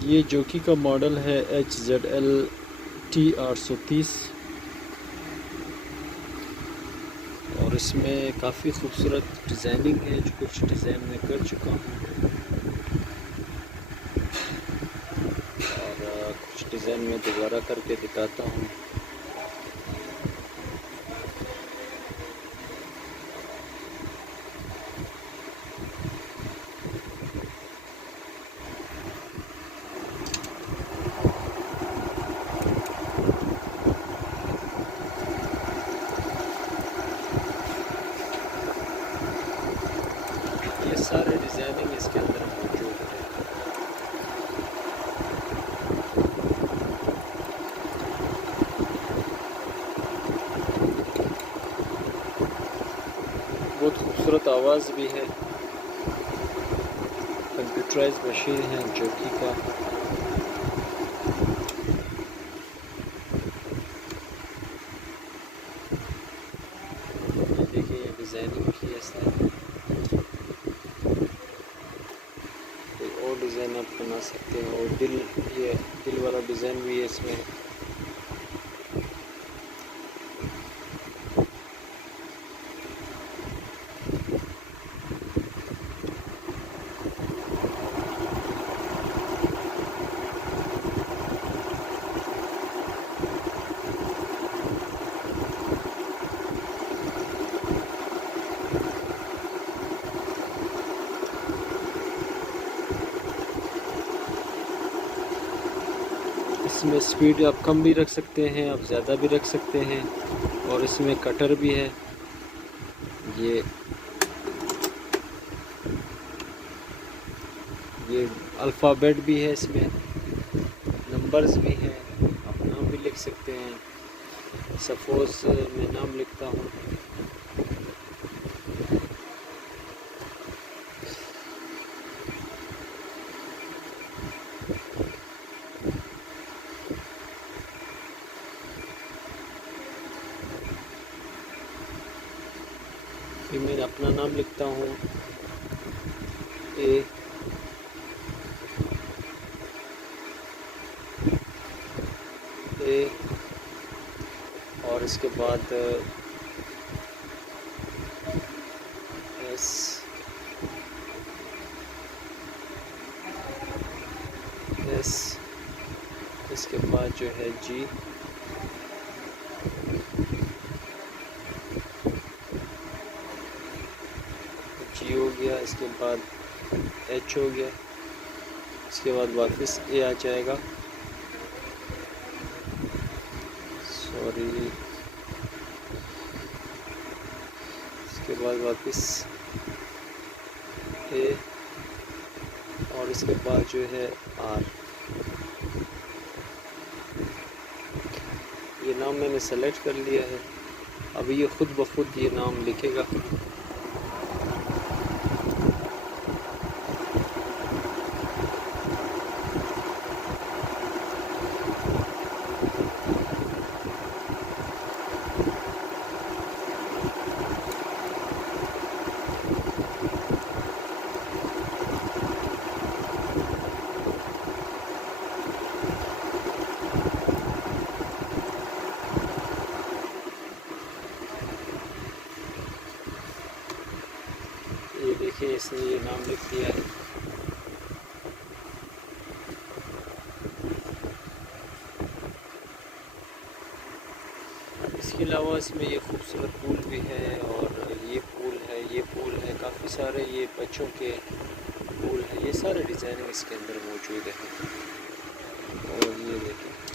ये जोकी का मॉडल है HZL-T830 और इसमें काफ़ी खूबसूरत डिज़ाइनिंग है जो कुछ डिज़ाइन में कर चुका हूँ और कुछ डिज़ाइन में दोबारा करके दिखाता हूँ। ये सारे डिज़ाइनिंग इसके अंदर मौजूद है। बहुत खूबसूरत आवाज़ भी है। कंप्यूटराइज मशीन है जोकी का। ये देखिए ये डिज़ाइनिंग की है इसने। कोई और डिज़ाइन आप बना सकते हैं और ये दिल वाला डिज़ाइन भी है इसमें। इसमें स्पीड आप कम भी रख सकते हैं, आप ज़्यादा भी रख सकते हैं और इसमें कटर भी है। ये अल्फ़ाबेट भी है, इसमें नंबर्स भी हैं, आप नाम भी लिख सकते हैं। सपोज़ मैं नाम लिखता हूँ फिर मैं अपना नाम लिखता हूँ ए और इसके बाद एस इसके बाद जो है जी हो गया। इसके बाद एच हो गया। इसके बाद वापस ए आ जाएगा। सॉरी, इसके बाद वापस ए और इसके बाद जो है आर। ये नाम मैंने सेलेक्ट कर लिया है। अभी ये खुद ब खुद ये नाम लिखेगा। ये देखिए इसने ये नाम लिख दिया है। इसके अलावा इसमें ये खूबसूरत फूल भी है और ये फूल है काफ़ी सारे, ये बच्चों के फूल हैं। ये सारे डिज़ाइनिंग इसके अंदर मौजूद है। और ये देखिए